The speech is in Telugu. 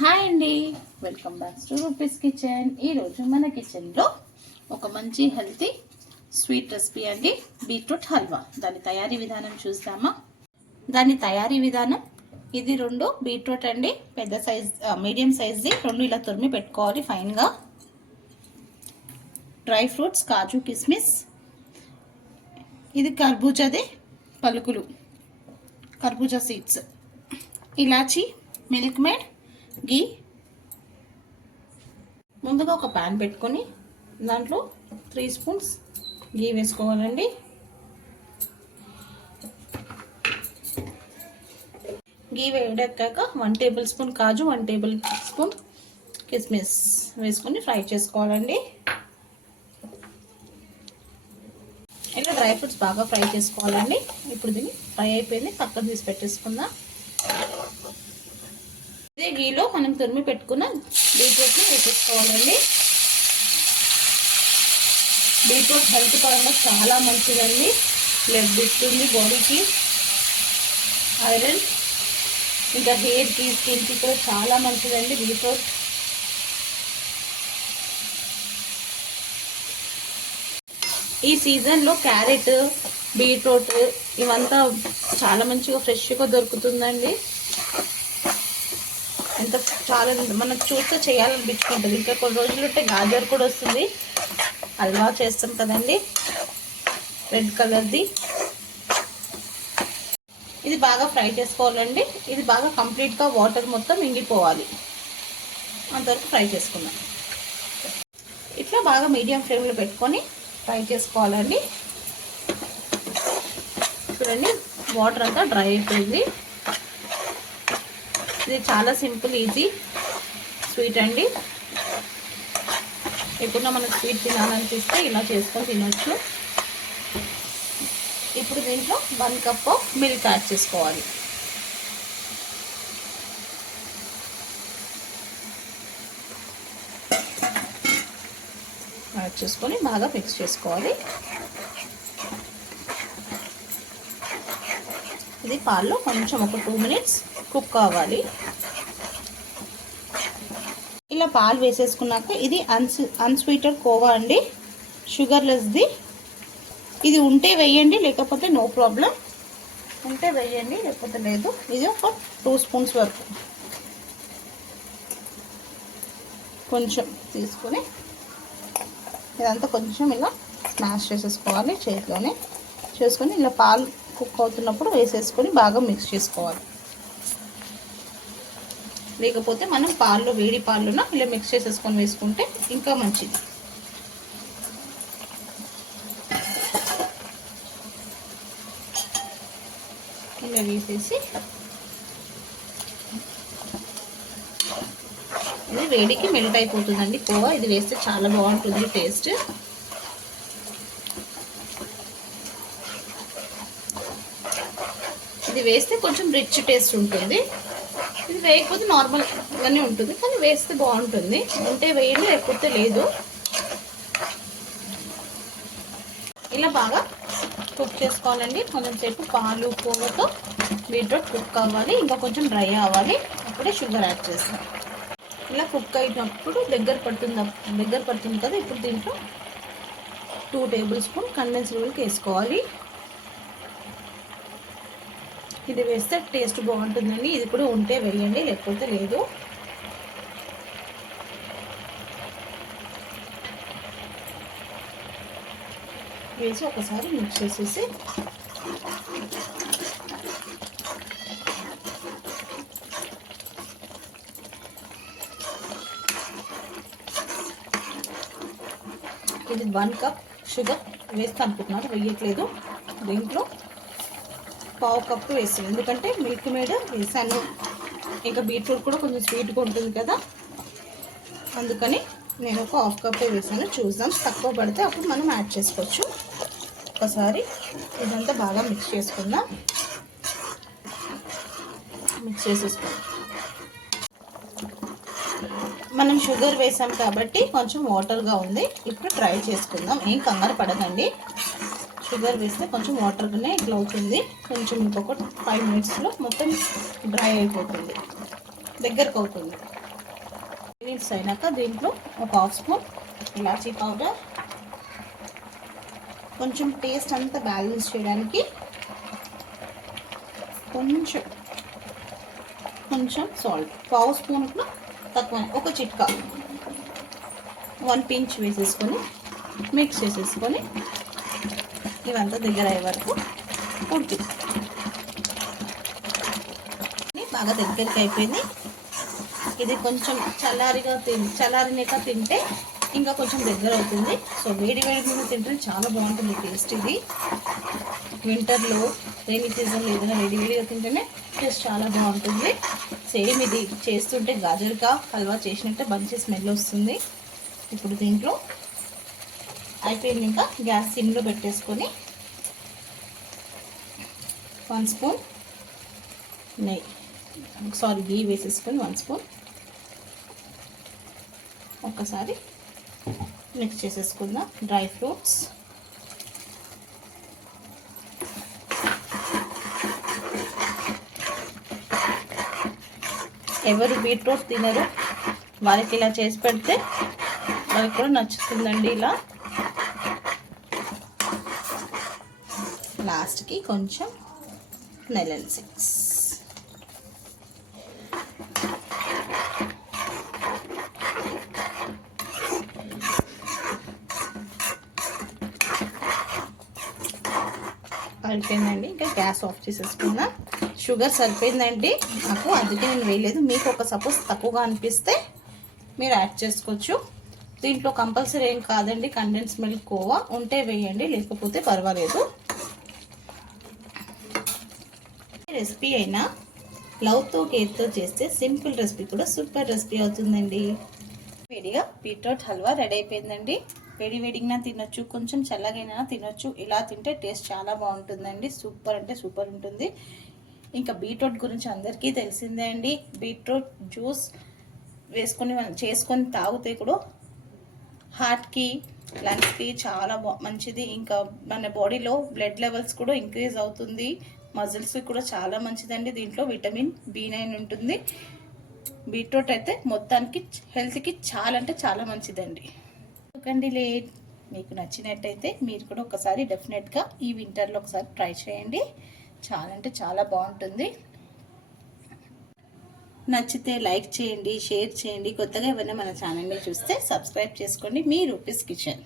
హాయ్ అండి, welcome back to rupees kitchen. ఈరోజు మన కిచెన్లో ఒక మంచి హెల్తీ స్వీట్ రెసిపీ అండి, బీట్రూట్ హల్వా. దాని తయారీ విధానం చూద్దామా? దాని తయారీ విధానం ఇది 2 బీట్రూట్ అండి, పెద్ద సైజ్ మీడియం సైజ్ది 2 ఇలా తురిమి పెట్టుకోవాలి ఫైన్గా. డ్రై ఫ్రూట్స్ కాజు కిస్మిస్, ఇది కర్బూజాది పలుకులు, కర్బూజా సీడ్స్, ఇలాచి, మిల్క్ మేడ్, గీ. ముందుగా ఒక ప్యాన్ పెట్టుకొని దాంట్లో 3 స్పూన్స్ గీ వేసుకోవాలండి. గీ వేడెక్కాక 1 టేబుల్ స్పూన్ కాజు, 1 టేబుల్ స్పూన్ కిస్మిస్ వేసుకొని ఫ్రై చేసుకోవాలండి. ఇలా డ్రై ఫ్రూట్స్ బాగా ఫ్రై చేసుకోవాలండి. ఇప్పుడు దీన్ని ఫ్రై అయిపోయింది, పక్కన తీసి పెట్టేసుకుందాం. ఇదే గీలో మనం తురిమి పెట్టుకున్న బీట్రూట్ని వేసేసుకోవాలండి. బీట్రూట్ హెల్త్ పరంగా చాలా మంచిదండి. బ్లడ్ ఇస్తుంది బాడీకి, ఐరన్, ఇంకా హెయిర్కి, స్కిన్కి కూడా చాలా మంచిదండి బీట్రూట్. ఈ సీజన్లో క్యారెట్, బీట్రూట్ ఇవంతా చాలా మంచిగా ఫ్రెష్గా దొరుకుతుందండి. ఎంత చాలా మనకు చూస్తే చేయాలనిపించుకుంటుంది. ఇంకా కొన్ని రోజులు ఉంటే గాజర్ కూడా వస్తుంది, హల్వా చేస్తాం కదండి, రెడ్ కలర్ది. ఇది బాగా ఫ్రై చేసుకోవాలండి. ఇది బాగా కంప్లీట్గా వాటర్ మొత్తం ఇంగిపోవాలి, అంతవరకు ఫ్రై చేసుకుందాం. ఇట్లా బాగా మీడియం ఫ్లేమ్లో పెట్టుకొని ఫ్రై చేసుకోవాలండి. చూడండి, వాటర్ అంతా డ్రై అయిపోయింది. ఇది చాలా సింపుల్, ఈజీ స్వీట్ అండి. ఎప్పుడన్నా మనకు స్వీట్ తినాలనిపిస్తే ఇలా చేసుకొని తినొచ్చు. ఇప్పుడు దీంట్లో 1 కప్ ఆఫ్ మిల్క్ యాడ్ చేసుకోవాలి. యాడ్ చేసుకొని బాగా మిక్స్ చేసుకోవాలి. ఇది పాల్లో కొంచెం ఒక 2 మినిట్స్ కుక్ కావాలి. ఇలా పాలు వేసేసుకున్నాక ఇది అన్స్వీటెడ్ కోవా అండి, షుగర్లెస్ది. ఇది ఉంటే వేయండి, లేకపోతే నో ప్రాబ్లం. ఉంటే వేయండి, లేకపోతే లేదు. ఇది ఒక 2 స్పూన్స్ వరకు కొంచెం తీసుకొని ఇదంతా కొంచెం ఇలా స్మాష్ చేసేసుకోవాలి చేతిలోనే. చేసుకొని ఇలా పాలు కుక్ అవుతున్నప్పుడు వేసేసుకొని బాగా మిక్స్ చేసుకోవాలి. లేకపోతే మనం పాల్లో, వేడి పాల్లోన ఇలా మిక్స్ చేసేసుకొని వేసుకుంటే ఇంకా మంచిది. ఇలా వేసేసి ఇది వేడికి మెల్ట్ అయిపోతుందండి కోవా. ఇది వేస్తే చాలా బాగుంటుంది టేస్ట్. ఇది వేస్తే కొంచెం రిచ్ టేస్ట్ ఉంటుంది. ఇది వేయకపోతే నార్మల్గానే ఉంటుంది, కానీ వేస్తే బాగుంటుంది. ఉంటే వేయండి, లేకపోతే లేదు. ఇలా బాగా కుక్ చేసుకోవాలండి. కొంచెం సేపు పాలు, కోవతో బీట్రూట్ కుక్ అవ్వాలి, ఇంకా కొంచెం డ్రై అవ్వాలి. అప్పుడే షుగర్ యాడ్ చేస్తాం. ఇలా కుక్ అయినప్పుడు దగ్గర పడుతుంది కదా. ఇప్పుడు దీంట్లో 2 టేబుల్ స్పూన్ కండెన్స్డ్ మిల్క్ వేసుకోవాలి. ఇది వేస్తే టేస్ట్ బాగుంటుందండి. ఇది కూడా ఉంటే వేయండి, లేకపోతే లేదు. వేసి ఒకసారి మిక్స్ చేసేసి ఇది 1 కప్ షుగర్ వేస్తే అనుకుంటున్నారు, వేయట్లేదు. దీంట్లో 1/2 కప్పు వేసాను, ఎందుకంటే మిల్క్ మేడ్ వేసాను. ఇంకా బీట్రూట్ కూడా కొంచెం స్వీట్గా ఉంటుంది కదా, అందుకని నేను ఒక 1/2 కప్ వేసాను. చూద్దాం, తక్కువ పడితే అప్పుడు మనం యాడ్ చేసుకోవచ్చు. ఒకసారి ఇదంతా బాగా మిక్స్ చేసుకుందాం. మిక్స్ చేసేసుకుందాం. మనం షుగర్ వేసాం కాబట్టి కొంచెం వాటర్గా ఉంది. ఇప్పుడు డ్రై చేసుకుందాం. ఏం కంగారు పడదండి, షుగర్ వేస్తే కొంచెం వాటర్గానే ఇట్లా అవుతుంది. కొంచెం ఇంకొక 5 మినిట్స్లో మొత్తం డ్రై అయిపోతుంది, దగ్గరకు అవుతుంది. ఇంగ్రీడియంట్స్ అయినాక దీంట్లో ఒక హాఫ్ స్పూన్ ఇలాచీ పౌడర్, కొంచెం టేస్ట్ అంతా బ్యాలెన్స్ చేయడానికి కొంచెం సాల్ట్, పావు స్పూన్కు తక్కువ, ఒక చిట్కా 1 pinch వేసేసుకొని మిక్స్ చేసేసుకొని ఇవంతా దగ్గర అయ్యే వరకు ఉడికి బాగా దగ్గరికి అయిపోయింది. ఇది కొంచెం చల్లారినాక తింటే ఇంకా కొంచెం దగ్గర అవుతుంది. సో వేడి మీద తింటే చాలా బాగుంటుంది టేస్ట్. ఇది వింటర్లో రైనీ సీజన్లో ఏదైనా వేడిగా తింటేనే టేస్ట్ చాలా బాగుంటుంది. సేమ్ ఇది చేస్తుంటే గాజర్కా హల్వా చేసినట్టే మంచి స్మెల్ వస్తుంది. ఇప్పుడు దీంట్లో అయిపోయింది, ఇంకా గ్యాస్ సిమ్లో పెట్టేసుకొని 1 స్పూన్ గీ వేసేసుకొని 1 స్పూన్ ఒక్కసారి మిక్స్ చేసేసుకుందాం. డ్రై ఫ్రూట్స్, ఎవరు బీట్రూట్ తినరు వాళ్ళకి ఇలా చేసి పెడితే వాళ్ళకి కూడా నచ్చుతుందండి. ఇలా లాస్ట్కి కొంచెం మెలన్ సీడ్స్, అయిపోయిందండి. ఇంకా గ్యాస్ ఆఫ్ చేసేసుకుందాం. షుగర్ సరిపోయిందండి నాకు, అందుకే నేను వేయలేదు. మీకు ఒక సపోజ్ తక్కువగా అనిపిస్తే మీరు యాడ్ చేసుకోవచ్చు. దీంట్లో కంపల్సరీ ఏం కాదండి, కండెన్స్ మిల్క్ కోవా ఉంటే వేయండి, లేకపోతే పర్వాలేదు. రెసిపీ అయినా లవ్తో కేర్తో చేస్తే సింపుల్ రెసిపీ కూడా సూపర్ రెసిపీ అవుతుందండి. వేడిగా బీట్రూట్ హల్వా రెడీ అయిపోయిందండి. వేడిగా తినొచ్చు, కొంచెం చల్లగైనా తినొచ్చు. ఇలా తింటే టేస్ట్ చాలా బాగుంటుందండి. సూపర్ అంటే సూపర్ ఉంటుంది. ఇంకా బీట్రూట్ గురించి అందరికీ తెలిసిందే అండి. బీట్రూట్ జ్యూస్ చేసుకొని తాగితే కూడా హార్ట్కి లంగ్స్కి చాలా మంచిది. ఇంకా మన బాడీలో బ్లడ్ లెవెల్స్ కూడా ఇంక్రీజ్ అవుతుంది. మజిల్స్కి కూడా చాలా మంచిదండి. దీంట్లో విటమిన్ B9 ఉంటుంది. బీట్రూట్ అయితే మొత్తానికి హెల్త్కి చాలా అంటే చాలా మంచిదండి. ఎందుకండి లేట్, మీకు నచ్చినట్టయితే మీరు కూడా ఒకసారి డెఫినెట్గా ఈ వింటర్లో ఒకసారి ట్రై చేయండి. చాలా అంటే చాలా బాగుంటుంది. నచ్చితే లైక్ చేయండి, షేర్ చేయండి. కొత్తగా ఎవరైనా మన ఛానల్ని చూస్తే సబ్స్క్రైబ్ చేసుకోండి. మీ రూపీస్ కిచెన్.